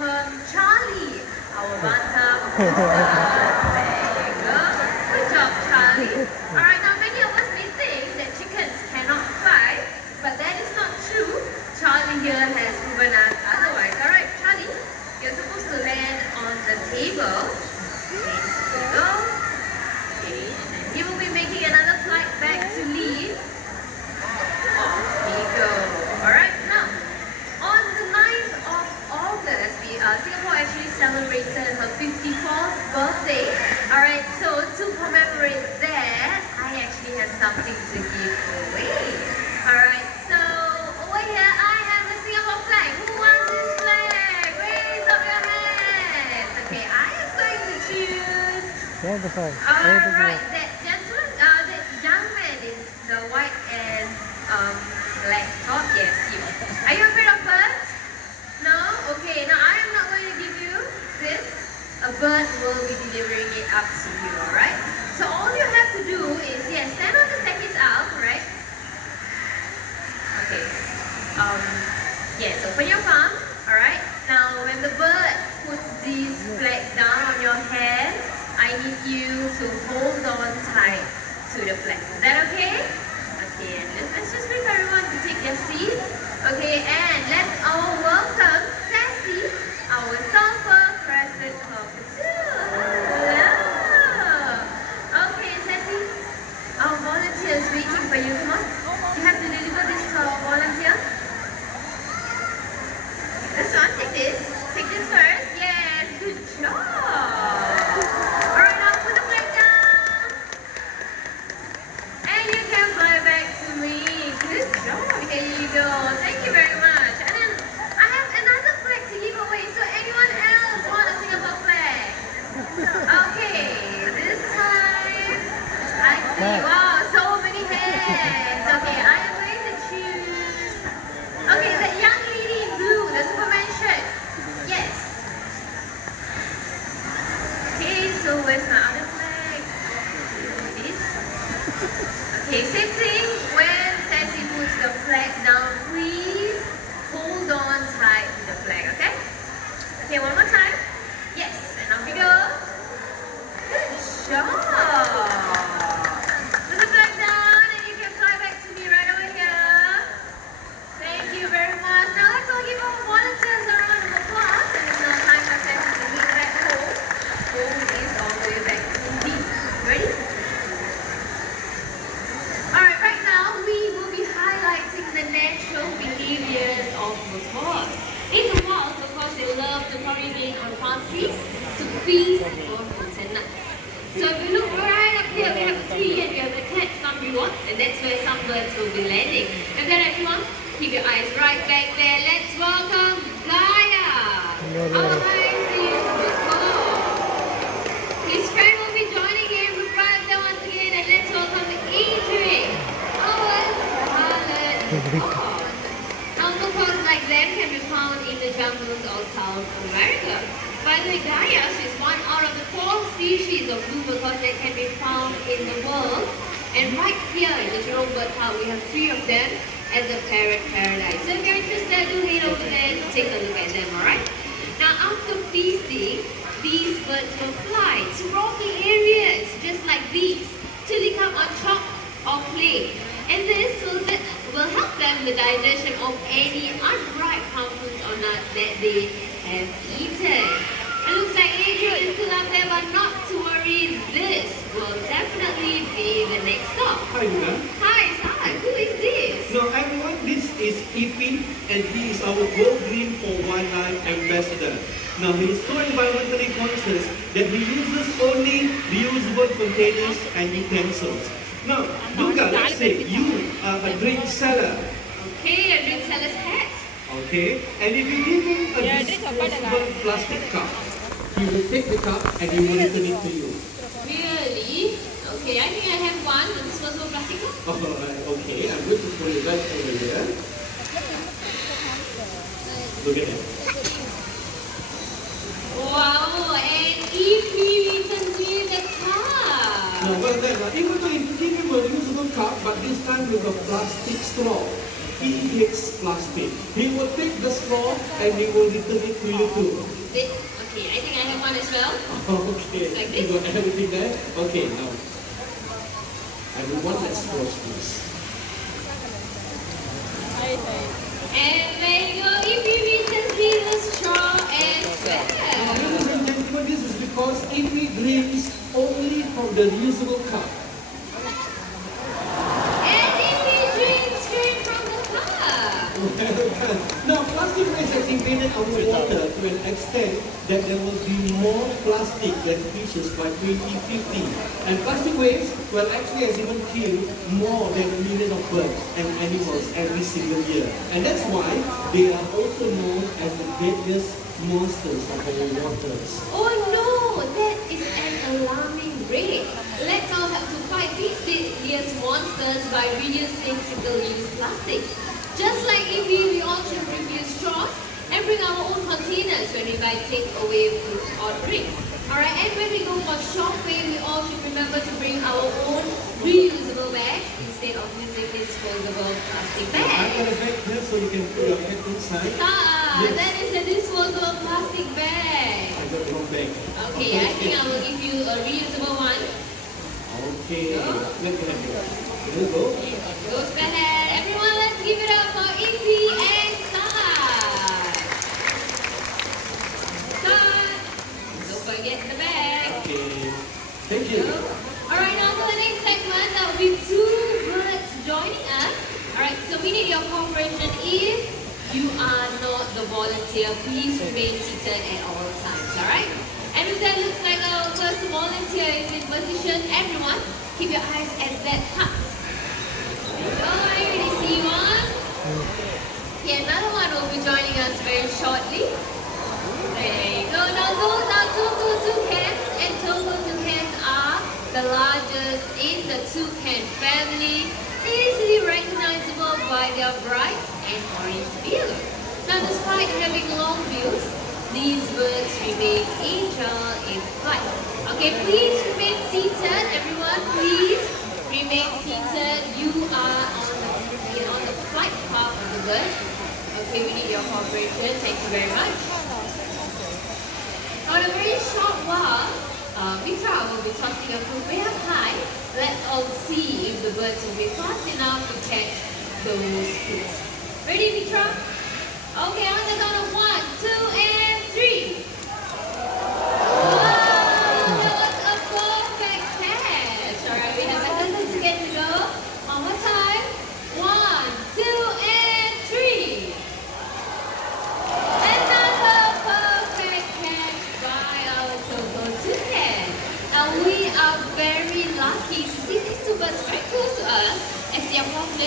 welcome Charlie, our bantam booster. There you go. Good job, Charlie. Alright, now many of us may think that chickens cannot fly, but that is not true. Charlie here has proven us otherwise. Alright, Charlie, you're supposed to land on the table. Okay, so we go. Okay, and he will be making another flight back to leave. Off we go. Alright, now, on the 9th of August, Singapore actually celebrated her 54th birthday. Alright, so to commemorate that, I actually have something to give away. Alright, so over here I have a Singapore flag. Who wants this flag? Raise up your hands. Okay, I am going to choose. Alright, that gentleman, that young man in the white and black top. Yes, you. Are you afraid of birds? No? Okay, now I am not going to give you this. A bird will be delivering it up to you, alright? So all you have to do is, yes, stand on the staircase out, right? Okay. Yes, open your palm, alright? Now when the bird puts this flag down on your hand, I need you to hold on tight to the flag. Is that okay? Okay, and let's just wait for everyone to take their seat. Okay, and let's all welcome Sassy, our Sulphur Crescent cockatoo. Hello! Okay, Sassy, our volunteer is waiting for you. Come on. You have to deliver this to our volunteer. This one, take this. Take this first. Yes, good job. Alright, now put the flag down. And you can fly back to me. Good job. Here you go. Thank you very much. And then I have another flag to give away. So anyone else want a Singapore flag? Okay, this time I see. Wow, so many hands. Okay, I am going to choose. Okay, the young lady in blue, the Superman shirt. Yes. Okay, so where's my other flag? This. Okay, same thing. When Sassy puts the flag down, please hold on tight to the flag, okay? Okay, one more time. Yes, and off we go. Good job. Put the flag down and you can fly back to me right over here. Thank you very much. Now let's all give our volunteers a round of applause. And it's now time for Sassy to meet back home. Home is all the way back to me. Ready? Alright, right now we will be highlighting the natural behaviors of macaws. In the wild, macaws, they love to congregate on palm trees to feast for fruits and nuts. So if you look right up here, we have a tree and we have to catch some rewards, and that's where some birds will be landing. And then everyone, keep your eyes right back there. Let's welcome Gaia, our high-seas macaw. His friend will be joining him right there once again, and let's welcome Adrian, our scarlet macaw. Now macaws like them can be found in the jungles of South America. By the way, Gaia is one out of the 4 species of blue macaws that can be found in the world. And right here in the Jerome Bird Park, we have 3 of them at the Parrot Paradise. So if you're interested, do head over there to take a look at them, alright? Now after feasting, these birds will fly to rocky areas just like these to lick up on chalk or clay. And this will help them the digestion of any unripe palm fruits or nuts that they have eaten. It looks like Adrian is still up there, but not to worry, this will definitely be the next stop. Hi, Luna. Hi, Sai, who is this? No, everyone, this is Ipin, and he is our Go Green for Wildlife ambassador. Now, he is so environmentally conscious that he uses only reusable containers and utensils. Now, Luca, let's say you are a drink seller. Okay, a drink seller's hat. Okay, and if you give him a disposable plastic cup, he will take the cup and he will return it to you. Really? Okay, I think I have one, a disposable plastic cup. Okay, I'm going to put it right over here. Look at it. Wow, and EP returns me the cup. Now, well then, even though you give him a reusable cup, but this time with a plastic straw. he hates plastic. He will take the straw and he will return it to you too. Is it? Okay, I think I have one as well. Okay, Like you this? got everything there? Okay, now. Everyone, let's watch this. And there you go. If you read just need the straw as well. Ladies and gentlemen, this is because Amy drinks only from the reusable cup. And if you drink straight from the cup. Well done. Now, plastic waste has invaded our water to an extent that there will be more plastic than fishes by 2050. And plastic waste, well, actually has even killed more than 1 million of birds and animals every single year. And that's why they are also known as the deadliest monsters of our waters. Oh no, that is an alarming rate. Let's all have to fight these deadliest monsters by reducing single-use plastics. Just like if we all should refuse straws and bring our own containers when we buy takeaway food or drinks. Alright, and when we go for shopping, we all should remember to bring our own reusable bags instead of using disposable plastic I've got bags. a bag here so you can put your head inside. Yes. That is a disposable plastic bag. I got your bag. Okay, I think I will give you a reusable one. Okay, let me have yours. Here you go. Go stand ahead. Everyone, let's give it up for Ipi and Saad. Saad, don't forget the bag. Okay, thank you. Alright, now for the next segment, there will be two birds joining us. Alright, so we need your cooperation. If you are not the volunteer, please remain seated at all times. Alright? And if that looks like our first volunteer is in position, everyone, keep your eyes at that hut. There you go, I already see one. Okay, another one will be joining us very shortly. There you go. Now those are Togo toucans, and Togo toucans are the largest in the toucan family, easily recognizable by their bright and orange bills. Now despite having long bills, these birds remain agile in flight. Okay, please remain seated. Everyone, please remain seated. You are on the flight path of the bird. Okay, we need your cooperation. Thank you very much. Now, in a very short while, Mitra will be tossing a food way up high. Let's all see if the birds will be fast enough to catch those foods. Ready, Mitra? Okay, on the count of 1, 2, and 3. Wow, that was a perfect catch. Alright, we have another to get to go. One more time. 1, 2, and 3. Another perfect catch by our Togo toucan. Now we are very lucky to see these two birds very close to us, as they are privileged